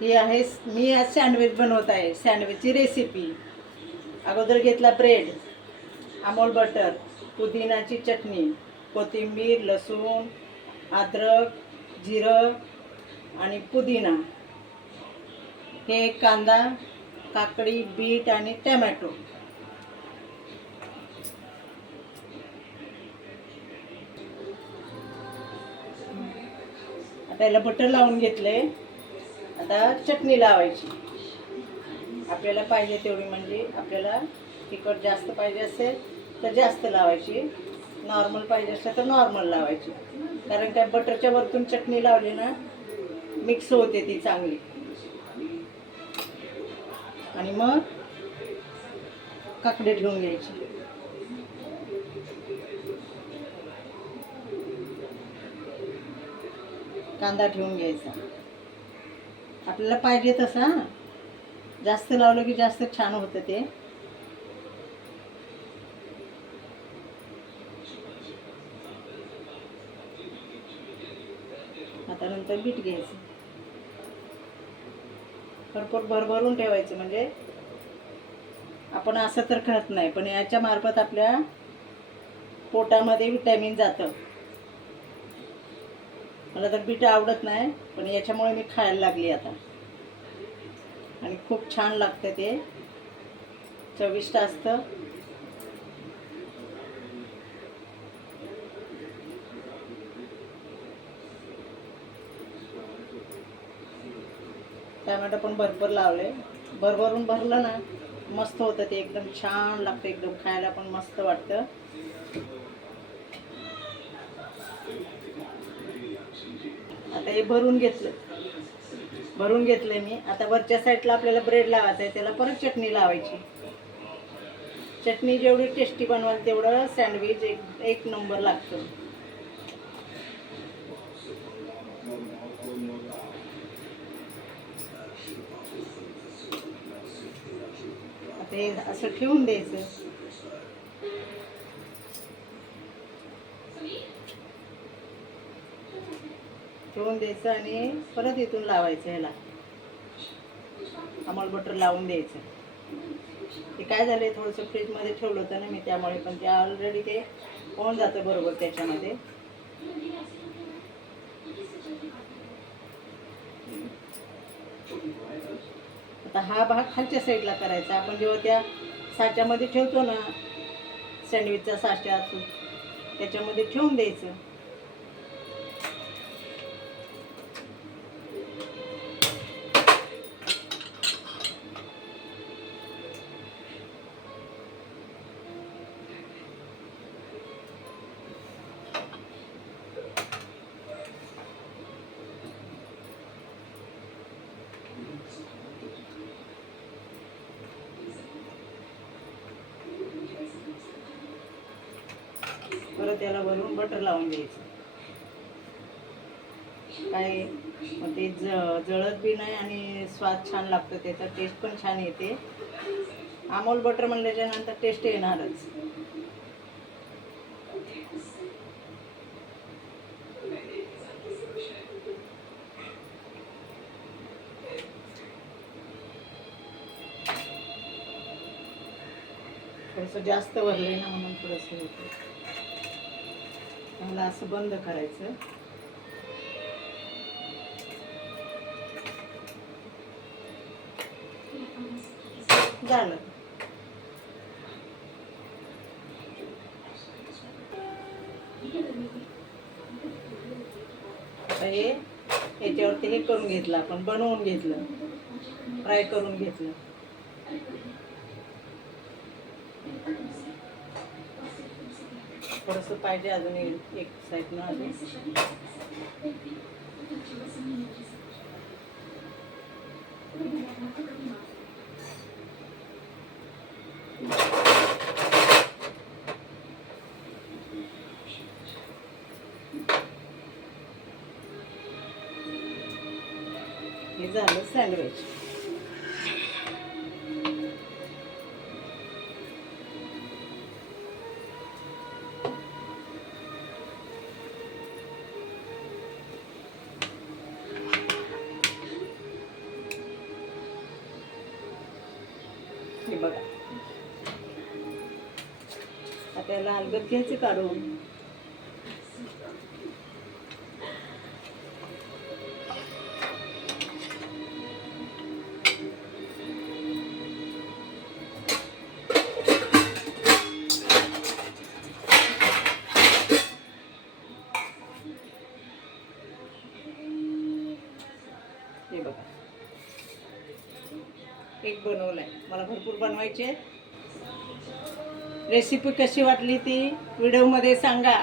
ही आहे मी आज सँडविच बनवत आहे. सँडविचची रेसिपी अगोदर घेतला ब्रेड अमोल बटर पुदिनाची चटणी कोथिंबीर लसूण अद्रक जिरं आणि पुदिना. हे कांदा काकडी बीट आणि टमॅटो. आता याला बटर लावून घेतले आता चटणी लावायची. आपल्याला पाहिजे तेवढी म्हणजे आपल्याला तिखट जास्त पाहिजे असेल तर जास्त लावायची. नॉर्मल पाहिजे असेल तर नॉर्मल लावायची. कारण काय बटरच्या वरतून चटणी लावली ना मिक्स होते ती चांगली. आणि मग काकडे ठेवून घ्यायची. कांदा ठेवून घ्यायचा. आपल्याला पाहिजे तसा जास्त लावलं की जास्त छान होतं ते. आता नंतर बीट घ्यायचं. भरपूर भरभरून ठेवायचं म्हणजे आपण असं तर खात नाही पण याच्या मार्फत आपल्या पोटामध्ये विटॅमिन जातं. मला तर बीट आवडत नाही पण याच्यामुळे मी खायला लागली आता. आणि खूप छान लागतं ते. चविष्ट असतं. टमॅटो पण भरपूर लावले. भरभरून भरलं ना मस्त होतं ते. एकदम छान लागतं एकदम खायला पण मस्त वाटतं. आता हे भरून घेतलं. भरून घेतलं मी. आता वरच्या साईडला आपल्याला ब्रेड लावायचं आहे त्याला परत चटणी लावायची. चटणी जेवढी टेस्टी बनवाल तेवढं सँडविच एक एक नंबर लागतो. आता हे असं ठेवून द्यायचं. ठेवून द्यायचं आणि परत इथून लावायचं ह्याला. अमोल बटर लावून द्यायचं. ते काय झालंय थोडंसं फ्रीजमध्ये ठेवलं होतं ना मी त्यामुळे पण ते ऑलरेडी ते होऊन जातं बरोबर त्याच्यामध्ये. आता हा भाग खालच्या साईडला करायचा. आपण जेव्हा त्या साच्यामध्ये ठेवतो ना सँडविचचा साचा त्याच्यामध्ये ठेवून द्यायचं. परत त्याला भरून बटर लावून घ्यायचं. काय मग ते ज जळत बी नाही आणि स्वाद छान लागतो त्याचा टेस्ट पण छान येते. अमोल बटर म्हणल्याच्या नंतर टेस्ट येणारच. थोडंसं जास्त भरलंय ना म्हणून थोडंसं होतं मला असं बंद करायचं. झालं. हे याच्यावरती हे करून घेतलं आपण बनवून घेतलं. फ्राय करून घेतलं. थोडंसं पाहिजे अजून एक एक साईडनं अजून. हे झालं सँडविच बघा. आता याला अलगद घ्यायचं काढून. एक आहे मला भरपूर बनवायचे रेसिपी कशी वाटली ती? व्हिडिओमध्ये सांगा.